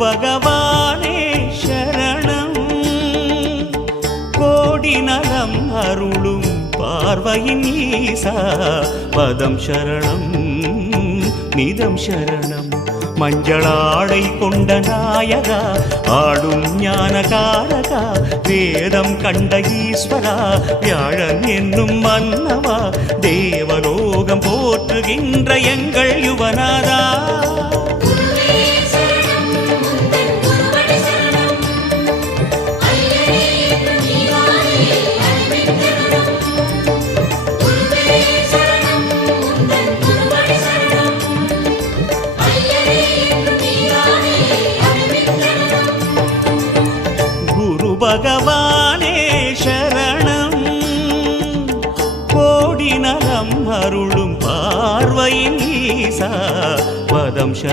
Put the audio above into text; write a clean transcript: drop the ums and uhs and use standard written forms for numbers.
பகவானே சரணம் கோடி நலம் அருளும் பார்வையின் ஈசா பதம் சரணம் நிதம் சரணம் மஞ்சளாடை கொண்ட நாயகா ஆடும் ஞானகாரகா வேதம் கண்ட ஈஸ்வரா வியாழன் என்னும் மன்னவா தேவலோகம் போற்றுகின்ற எங்கள் யுவனாதா பகவானே சரணம் கோடி நலம் அருளும் பார்வையின் ஈசா பதம் சரணம்